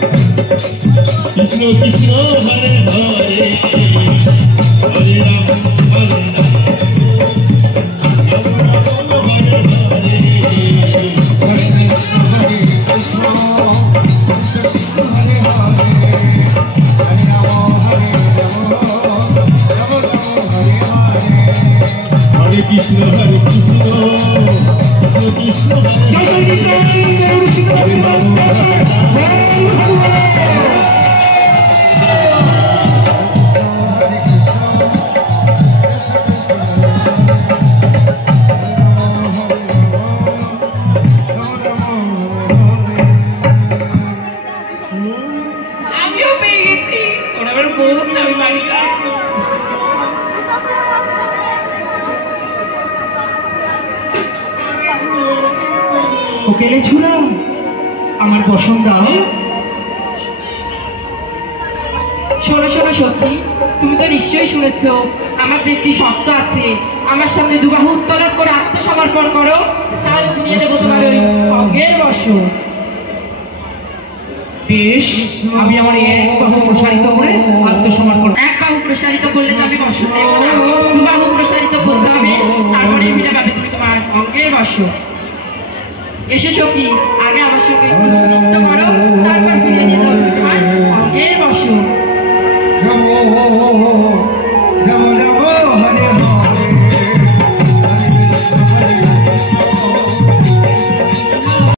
কৃষ্ণ কৃষ্ণ হরে হরে হরে রাম হরে রাম হরে কৃষ্ণ হরে কৃষ্ণ কৃষ্ণ কৃষ্ণ হরে হরে হরে রাম হরে রাম রাম রাম হরে হরে হরে কৃষ্ণ হরে কৃষ্ণ কৃষ্ণ কৃষ্ণ হরে ওকেলে ছুরা আমার বসন্ত শোনো শোনো সত্যি, তুমি তো নিশ্চয়ই শুনেছ আমার যে একটি শর্ত আছে, আমার সামনে দুবাহু উত্তোলন করে আত্মসমর্পণ করো, তাহলে ফিরিয়ে দেবো তোমার ওই অঙ্গের বসন। বেশ, আমি আমার এক বাহু প্রসারিত করে আত্মসমর্পণ। এক বাহু প্রসারিত করলে তো আমি বসন দেবো না, দুবাহু প্রসারিত করতে হবে, তারপরে ফিরে পাবে তুমি তোমার অঙ্গের বসন। এসেছো কি?